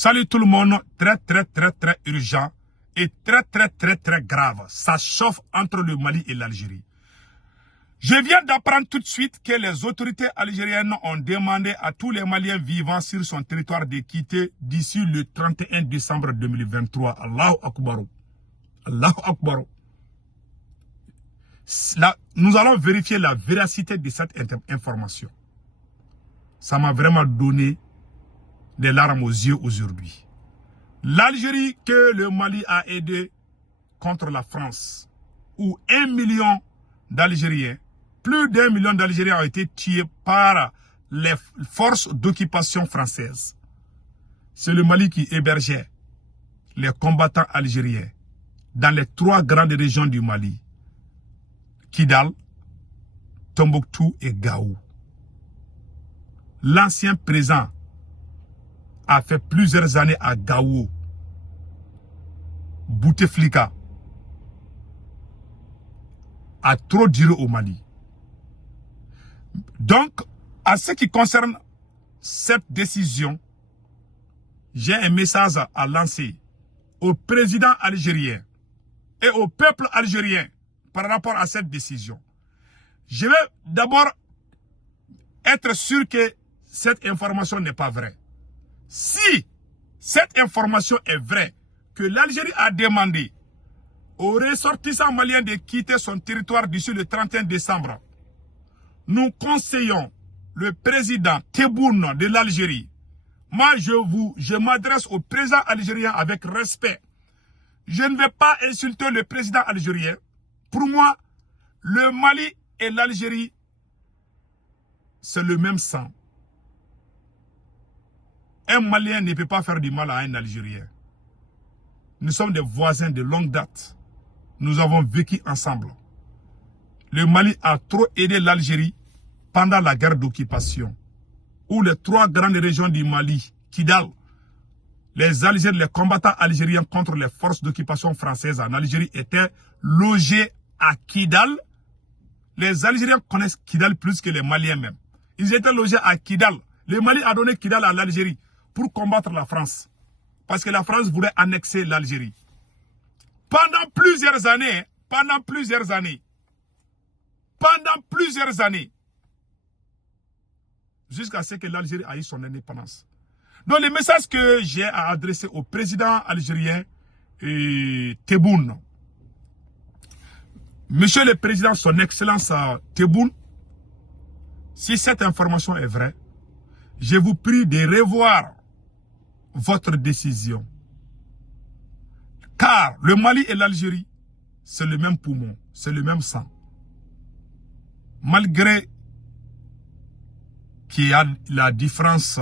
Salut tout le monde, très urgent et très grave. Ça chauffe entre le Mali et l'Algérie. Je viens d'apprendre tout de suite que les autorités algériennes ont demandé à tous les Maliens vivant sur son territoire de quitter d'ici le 31 décembre 2023. Allahu Akbar. Allahu Akbar. Nous allons vérifier la véracité de cette information. Ça m'a vraiment donné des larmes aux yeux aujourd'hui. L'Algérie que le Mali a aidé contre la France, où 1 million d'Algériens, plus d'1 million d'Algériens ont été tués par les forces d'occupation françaises. C'est le Mali qui hébergeait les combattants algériens dans les 3 grandes régions du Mali, Kidal, Tombouctou et Gao. L'ancien président a fait plusieurs années à Gao, Bouteflika, a trop duré au Mali. Donc, à ce qui concerne cette décision, j'ai un message à lancer au président algérien et au peuple algérien par rapport à cette décision. Je vais d'abord être sûr que cette information n'est pas vraie. Si cette information est vraie, que l'Algérie a demandé aux ressortissants maliens de quitter son territoire d'ici le 31 décembre, nous conseillons le président Tebboune de l'Algérie. Moi, je m'adresse au président algérien avec respect. Je ne vais pas insulter le président algérien. Pour moi, le Mali et l'Algérie, c'est le même sang. Un Malien ne peut pas faire du mal à un Algérien. Nous sommes des voisins de longue date. Nous avons vécu ensemble. Le Mali a trop aidé l'Algérie pendant la guerre d'occupation, où les 3 grandes régions du Mali, Kidal, les combattants algériens contre les forces d'occupation françaises en Algérie étaient logés à Kidal. Les Algériens connaissent Kidal plus que les Maliens même. Ils étaient logés à Kidal. Le Mali a donné Kidal à l'Algérie pour combattre la France. Parce que la France voulait annexer l'Algérie. Pendant plusieurs années, jusqu'à ce que l'Algérie ait son indépendance. Donc le message que j'ai à adresser au président algérien Tebboune. Monsieur le Président, son Excellence Tebboune, si cette information est vraie, je vous prie de revoir votre décision. Car le Mali et l'Algérie, c'est le même poumon, c'est le même sang. Malgré qu'il y a la différence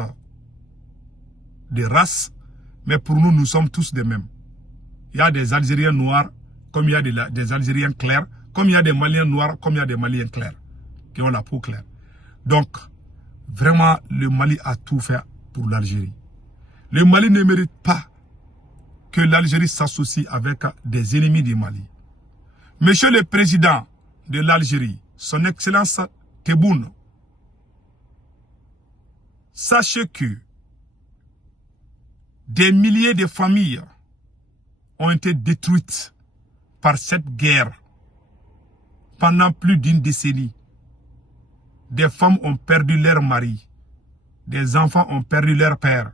de race, mais pour nous, nous sommes tous des mêmes. Il y a des Algériens noirs, comme il y a des Algériens clairs, comme il y a des Maliens noirs, comme il y a des Maliens clairs, qui ont la peau claire. Donc, vraiment, le Mali a tout fait pour l'Algérie. Le Mali ne mérite pas que l'Algérie s'associe avec des ennemis du Mali. Monsieur le Président de l'Algérie, son Excellence Tebboune, sachez que des milliers de familles ont été détruites par cette guerre pendant plus d'une décennie. Des femmes ont perdu leur mari. Des enfants ont perdu leur père.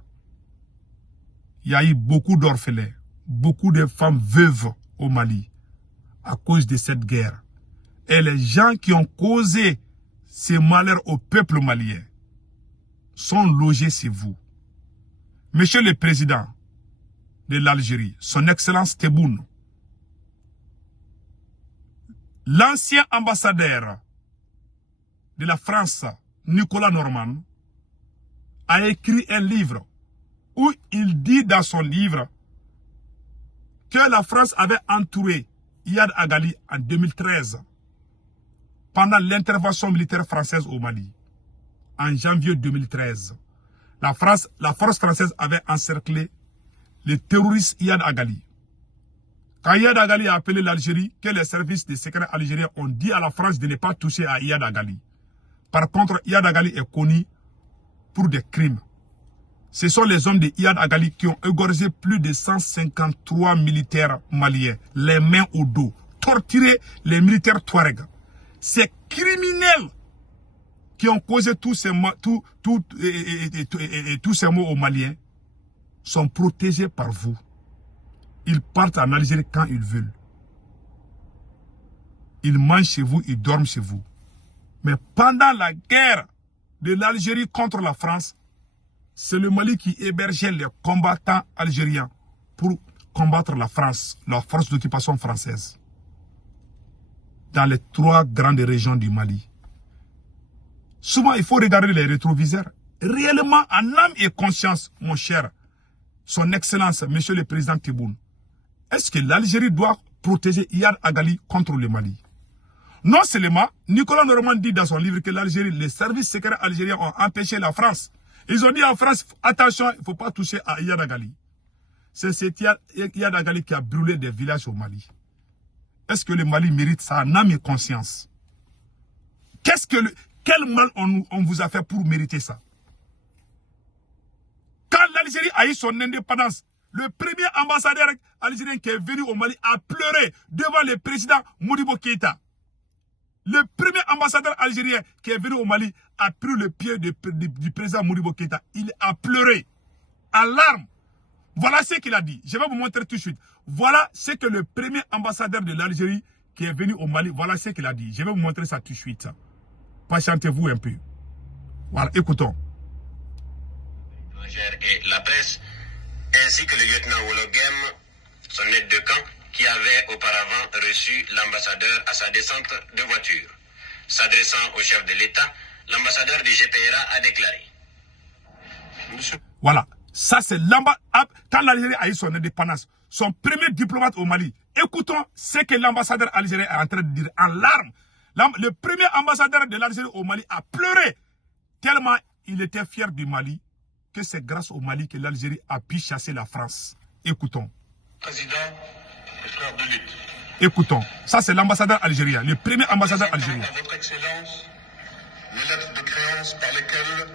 Il y a eu beaucoup d'orphelins, beaucoup de femmes veuves au Mali à cause de cette guerre. Et les gens qui ont causé ces malheurs au peuple malien sont logés chez vous. Monsieur le Président de l'Algérie, son Excellence Tebboune, l'ancien ambassadeur de la France, Nicolas Norman, a écrit un livre où il dit dans son livre que la France avait entouré Iyad Agali en 2013 pendant l'intervention militaire française au Mali. En janvier 2013, la force française avait encerclé le terroriste Iyad Agali. Quand Iyad Agali a appelé l'Algérie, que les services de sécurité algériens ont dit à la France de ne pas toucher à Iyad Agali. Par contre, Iyad Agali est connu pour des crimes. Ce sont les hommes de Iyad Agali qui ont égorgé plus de 153 militaires maliens, les mains au dos, torturé les militaires Touareg. Ces criminels qui ont causé tous ces maux aux Maliens sont protégés par vous. Ils partent en Algérie quand ils veulent. Ils mangent chez vous, ils dorment chez vous. Mais pendant la guerre de l'Algérie contre la France, c'est le Mali qui hébergeait les combattants algériens pour combattre la France, la force d'occupation française. Dans les 3 grandes régions du Mali. Souvent, il faut regarder les rétroviseurs. Réellement, en âme et conscience, mon cher, son Excellence, Monsieur le Président Tebboune, est-ce que l'Algérie doit protéger Iyad Agali contre le Mali? Non seulement, Nicolas Normand dit dans son livre que l'Algérie, les services secrets algériens ont empêché la France. Ils ont dit en France, attention, il ne faut pas toucher à Iyad Agali. C'est cet Iyad Agali qui a brûlé des villages au Mali. Est-ce que le Mali mérite ça en âme et conscience? Quel mal on vous a fait pour mériter ça? Quand l'Algérie a eu son indépendance, le premier ambassadeur algérien qui est venu au Mali a pleuré devant le président Modibo Keïta. Le premier ambassadeur algérien qui est venu au Mali a pris le pied du président Modibo Keïta. Il a pleuré en larmes. Voilà ce qu'il a dit. Je vais vous montrer tout de suite. Voilà ce que le premier ambassadeur de l'Algérie qui est venu au Mali, voilà ce qu'il a dit. Je vais vous montrer ça tout de suite. Patientez-vous un peu. Voilà, écoutons. Et la presse, ainsi que le lieutenant Wologem, son aide de camp, qui avait auparavant reçu l'ambassadeur à sa descente de voiture. S'adressant au chef de l'État, l'ambassadeur du GPRA a déclaré. Voilà, ça c'est l'ambassadeur. Quand l'Algérie a eu son indépendance, son premier diplomate au Mali, écoutons ce que l'ambassadeur algérien est en train de dire en larmes. Le premier ambassadeur de l'Algérie au Mali a pleuré tellement il était fier du Mali que c'est grâce au Mali que l'Algérie a pu chasser la France. Écoutons. Président et frère de lutte. Écoutons. Ça, c'est l'ambassadeur algérien, le premier ambassadeur algérien. À votre Excellence, les lettres de créance par lesquelles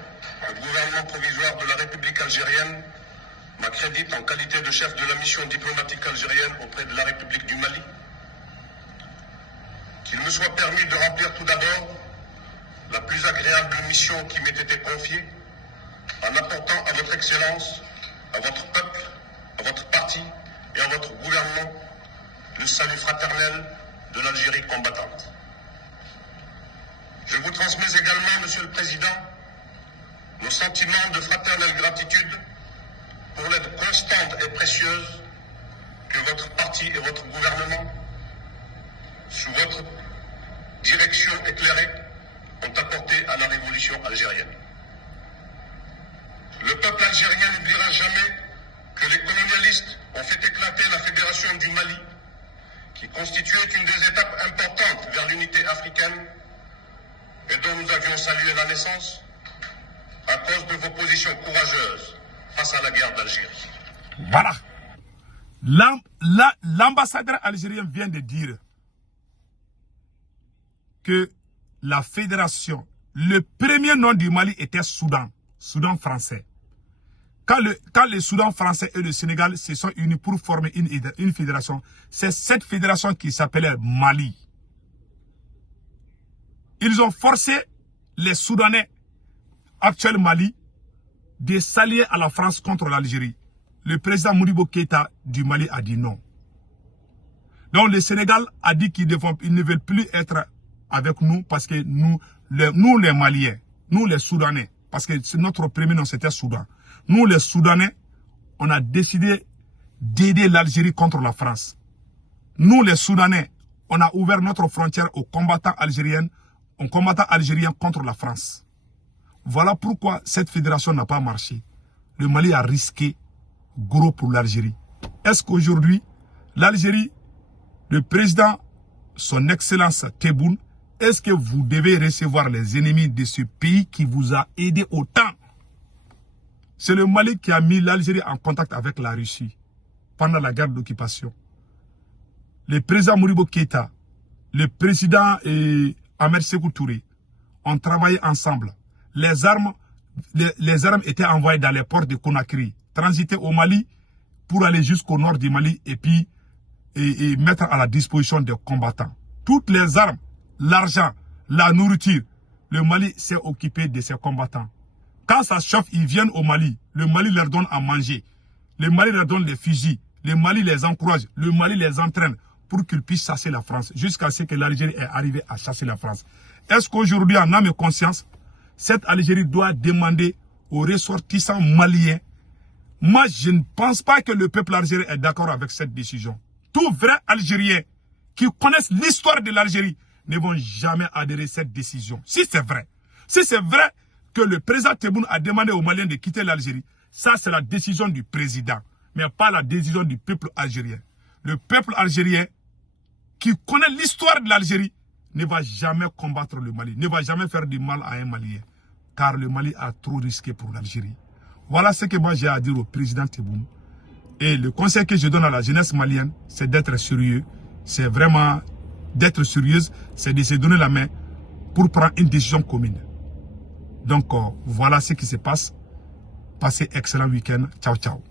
le gouvernement provisoire de la République algérienne m'accrédite en qualité de chef de la mission diplomatique algérienne auprès de la République du Mali. Qu'il me soit permis de remplir tout d'abord la plus agréable mission qui m'ait été confiée, en apportant à votre Excellence, à votre peuple, à votre parti et à votre gouvernement le salut fraternel de l'Algérie combattante. Je vous transmets également, Monsieur le Président, nos sentiments de fraternelle gratitude pour l'aide constante et précieuse que votre parti et votre gouvernement, sous votre direction éclairée, ont apporté à la révolution algérienne. Le peuple algérien n'oubliera jamais que les colonialistes ont fait éclater la Fédération du Mali, qui constituait une des étapes importantes vers l'unité africaine et dont nous avions salué la naissance à cause de vos positions courageuses face à la guerre d'Algérie. Voilà. L'ambassadeur algérien vient de dire que la fédération, le premier nom du Mali était Soudan, Soudan français. Quand le Soudan français et le Sénégal se sont unis pour former une fédération, c'est cette fédération qui s'appelait Mali. Ils ont forcé les Soudanais, actuels Mali, de s'allier à la France contre l'Algérie. Le président Modibo Keïta du Mali a dit non. Donc le Sénégal a dit qu'ils ne veulent plus être avec nous parce que nous les Maliens, nous les Soudanais, parce que notre premier nom c'était Soudan. Nous les Soudanais, on a décidé d'aider l'Algérie contre la France. Nous les Soudanais, on a ouvert notre frontière aux combattants algériens contre la France. Voilà pourquoi cette fédération n'a pas marché. Le Mali a risqué gros pour l'Algérie. Est-ce qu'aujourd'hui, l'Algérie, le président, son Excellence Tebboune, est-ce que vous devez recevoir les ennemis de ce pays qui vous a aidé autant? C'est le Mali qui a mis l'Algérie en contact avec la Russie pendant la guerre d'occupation. Le président Modibo Keïta, le président Ahmed Sékou Touré ont travaillé ensemble. Les armes les armes étaient envoyées dans les ports de Conakry, transitées au Mali pour aller jusqu'au nord du Mali et puis mettre à la disposition des combattants. Toutes les armes, l'argent, la nourriture, le Mali s'est occupé de ces combattants. Quand ça chauffe, ils viennent au Mali. Le Mali leur donne à manger. Le Mali leur donne les fusils. Le Mali les encourage. Le Mali les entraîne pour qu'ils puissent chasser la France. Jusqu'à ce que l'Algérie est arrivée à chasser la France. Est-ce qu'aujourd'hui, en âme et conscience, cette Algérie doit demander aux ressortissants maliens? Moi, je ne pense pas que le peuple algérien est d'accord avec cette décision. Tout vrai Algérien qui connaissent l'histoire de l'Algérie ne vont jamais adhérer à cette décision. Si c'est vrai. Si c'est vrai que le président Tebboune a demandé aux Maliens de quitter l'Algérie, ça c'est la décision du président, mais pas la décision du peuple algérien. Le peuple algérien qui connaît l'histoire de l'Algérie ne va jamais combattre le Mali, ne va jamais faire du mal à un Malien, car le Mali a trop risqué pour l'Algérie. Voilà ce que moi j'ai à dire au président Tebboune. Et le conseil que je donne à la jeunesse malienne, c'est d'être sérieux. C'est vraiment d'être sérieuse, c'est de se donner la main pour prendre une décision commune. Donc voilà ce qui se passe. Passez excellent week-end. Ciao, ciao.